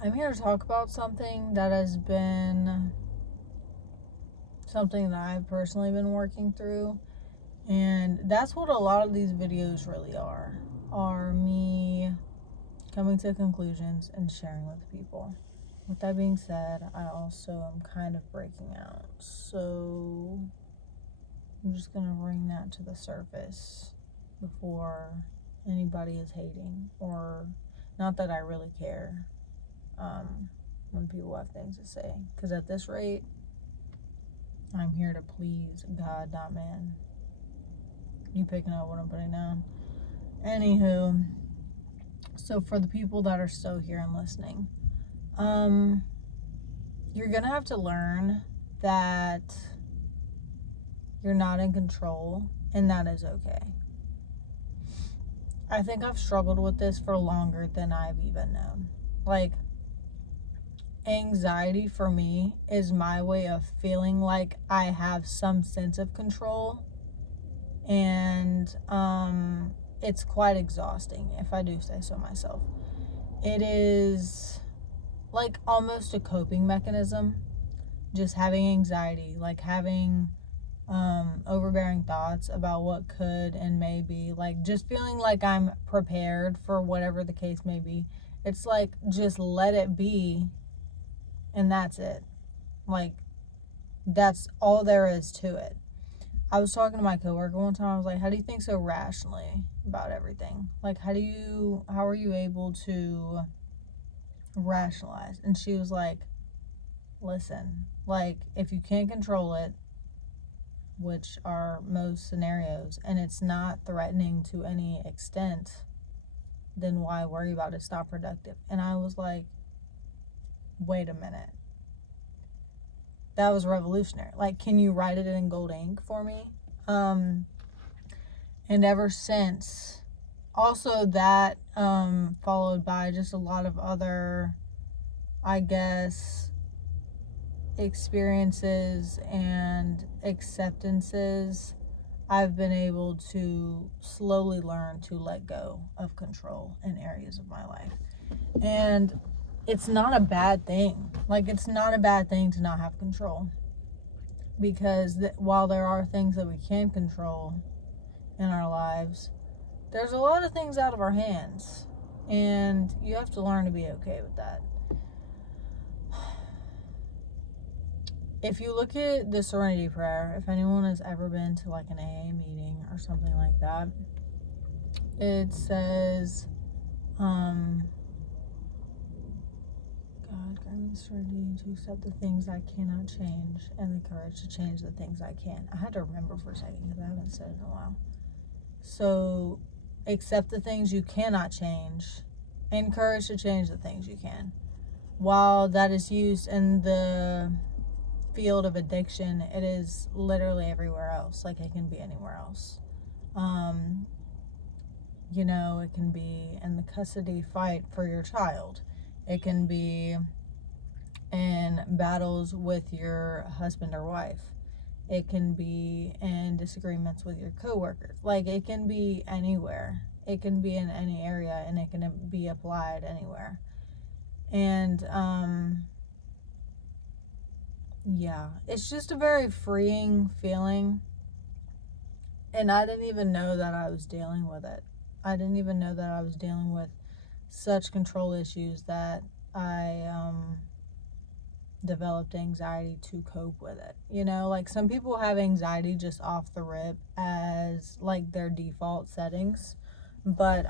I'm here to talk about something that has been something that I've personally been working through. And that's what a lot of these videos really are me coming to conclusions and sharing with people. With that being said, I also am kind of breaking out. So I'm just going to bring that to the surface before anybody is hating, or not that I really care when people have things to say. Because at this rate, I'm here to please God, not man. You picking up what I'm putting down? Anywho, so for the people that are still here and listening, you're gonna have to learn that you're not in control, and that is okay. I think I've struggled with this for longer than I've even known. Like, anxiety for me is my way of feeling like I have some sense of control, and it's quite exhausting, if I do say so myself. It is like almost a coping mechanism, just having anxiety, like having overbearing thoughts about what could and may be, like just feeling like I'm prepared for whatever the case may be. It's like, just let it be, and that's it. Like, that's all there is to it. I was talking to my coworker one time. I was like, how do you think so rationally about everything? Like, how are you able to rationalize? And she was like, listen, like, if you can't control it, which are most scenarios, and it's not threatening to any extent, then why worry about it? It's not productive. And I was like, wait a minute. That was revolutionary. Like, can you write it in gold ink for me? And ever since, also that followed by just a lot of other, I guess, experiences and acceptances, I've been able to slowly learn to let go of control in areas of my life. And it's not a bad thing. Like, it's not a bad thing to not have control. Because while there are things that we can control in our lives, there's a lot of things out of our hands. And you have to learn to be okay with that. If you look at the Serenity Prayer, if anyone has ever been to like an AA meeting or something like that, it says, God, grant me the serenity to accept the things I cannot change and the courage to change the things I can. I had to remember for a second because I haven't said it in a while. So, accept the things you cannot change and courage to change the things you can. While that is used in the field of addiction, it is literally everywhere else. Like, it can be anywhere else. It can be in the custody fight for your child. It can be in battles with your husband or wife. It can be in disagreements with your coworkers. Like, it can be anywhere. It can be in any area, and it can be applied anywhere. And yeah, it's just a very freeing feeling. And I didn't even know that I was dealing with it. I didn't even know that I was dealing with such control issues that I developed anxiety to cope with it. Like, some people have anxiety just off the rip as like their default settings. But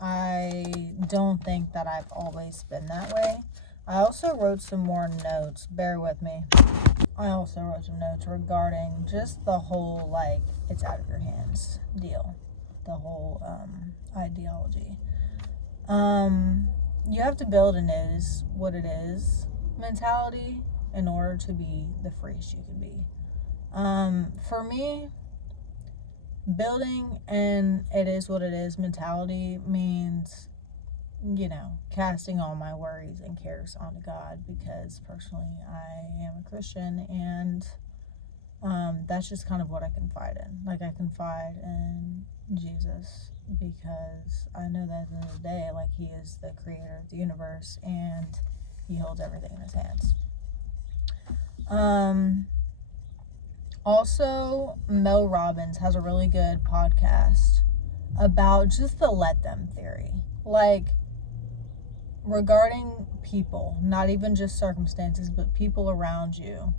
I don't think that I've always been that way. I also wrote some more notes. Bear with me. I also wrote some notes regarding just the whole, like, it's out of your hands deal. The whole ideology. You have to build an is what it is mentality in order to be the freest you can be. For me, building an it is what it is mentality means, casting all my worries and cares onto God, because personally I am a Christian, and that's just kind of what I confide in. Like, I confide in Jesus because I know that at the end of the day, like, he is the creator of the universe and he holds everything in his hands. Also, Mel Robbins has a really good podcast about just the let them theory. Like, regarding people, not even just circumstances, but people around you.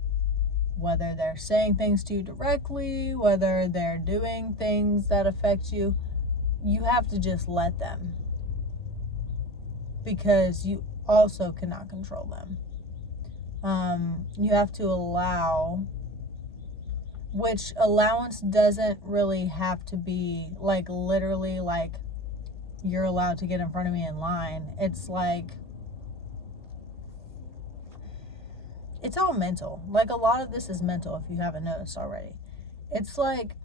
Whether they're saying things to you directly, whether they're doing things that affect you, you have to just let them. Because you also cannot control them. You have to allow, which allowance doesn't really have to be like literally like you're allowed to get in front of me in line. It's like, it's all mental. Like, a lot of this is mental, if you haven't noticed already. It's like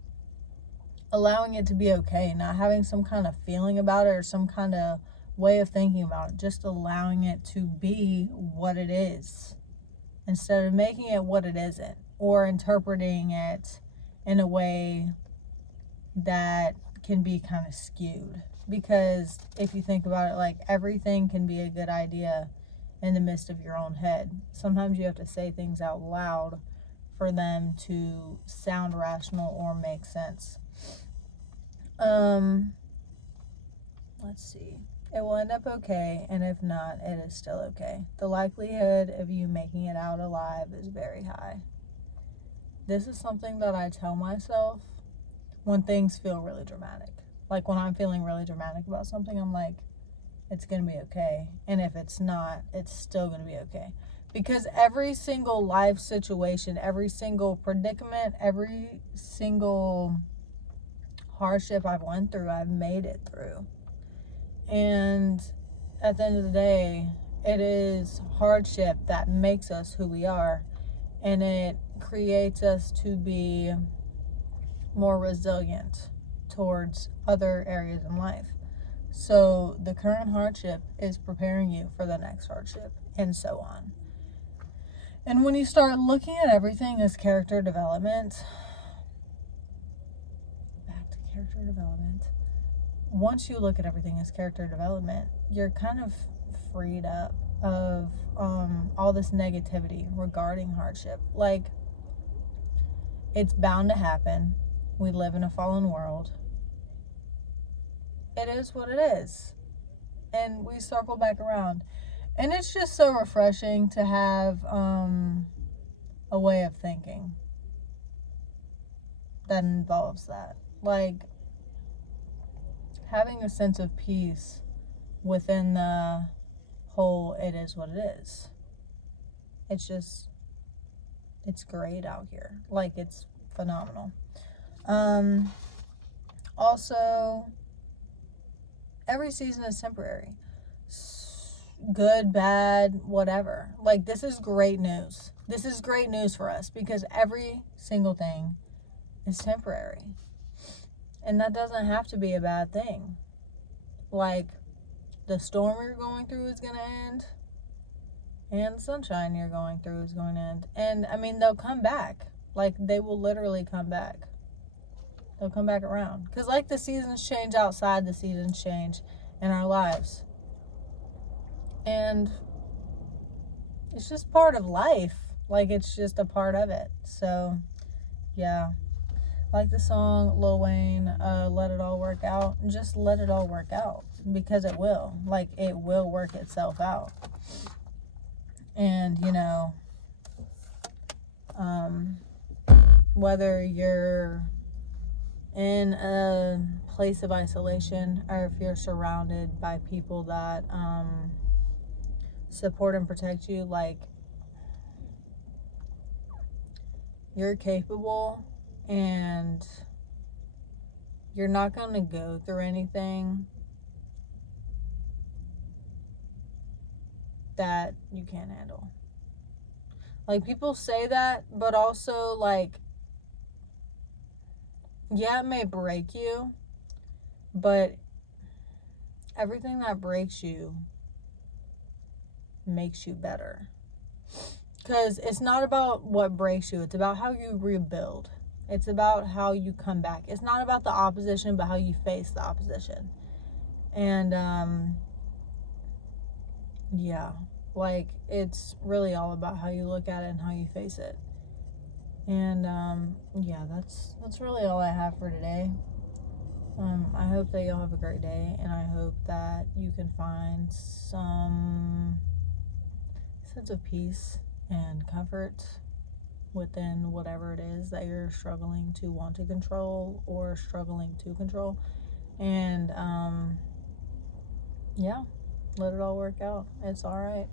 allowing it to be okay, not having some kind of feeling about it or some kind of way of thinking about it, just allowing it to be what it is instead of making it what it isn't, or interpreting it in a way that can be kind of skewed. Because if you think about it, like, everything can be a good idea in the midst of your own head. Sometimes you have to say things out loud for them to sound rational or make sense. Let's see. It will end up okay, and if not, it is still okay. The likelihood of you making it out alive is very high. This is something that I tell myself when things feel really dramatic. Like, when I'm feeling really dramatic about something, I'm like, it's going to be okay. And if it's not, it's still going to be okay. Because every single life situation, every single predicament, every single hardship I've went through, I've made it through. And at the end of the day, it is hardship that makes us who we are. And it creates us to be more resilient towards other areas in life. So the current hardship is preparing you for the next hardship, and so on. And when you start looking at everything as character development, back to character development, once you look at everything as character development, you're kind of freed up of all this negativity regarding hardship. Like, it's bound to happen. We live in a fallen world. It is what it is. And we circle back around. And it's just so refreshing to have a way of thinking that involves that. Like, having a sense of peace within the whole it is what it is. It's just, it's great out here. Like, it's phenomenal. Also, every season is temporary. Good, bad, whatever. Like, this is great news. This is great news for us because every single thing is temporary. And that doesn't have to be a bad thing. Like, the storm you're going through is going to end. And the sunshine you're going through is going to end. And, I mean, they'll come back. Like, they will literally come back. They'll come back around. Because, like, the seasons change outside, the seasons change in our lives. And it's just part of life. Like, it's just a part of it. So, yeah. Like the song Lil Wayne, Let It All Work Out. Just let it all work out. Because it will. Like, it will work itself out. And, you know, whether you're in a place of isolation or if you're surrounded by people that support and protect you, like, you're capable and you're not going to go through anything that you can't handle. Like, people say that, but also, like, yeah, it may break you, but everything that breaks you makes you better. Because it's not about what breaks you, it's about how you rebuild. It's about how you come back. It's not about the opposition, but how you face the opposition. And yeah, like it's really all about how you look at it and how you face it. And yeah, that's really all I have for today. I hope that you'll have a great day, and I hope that you can find some sense of peace and comfort within whatever it is that you're struggling to want to control or struggling to control. And yeah, let it all work out. It's all right.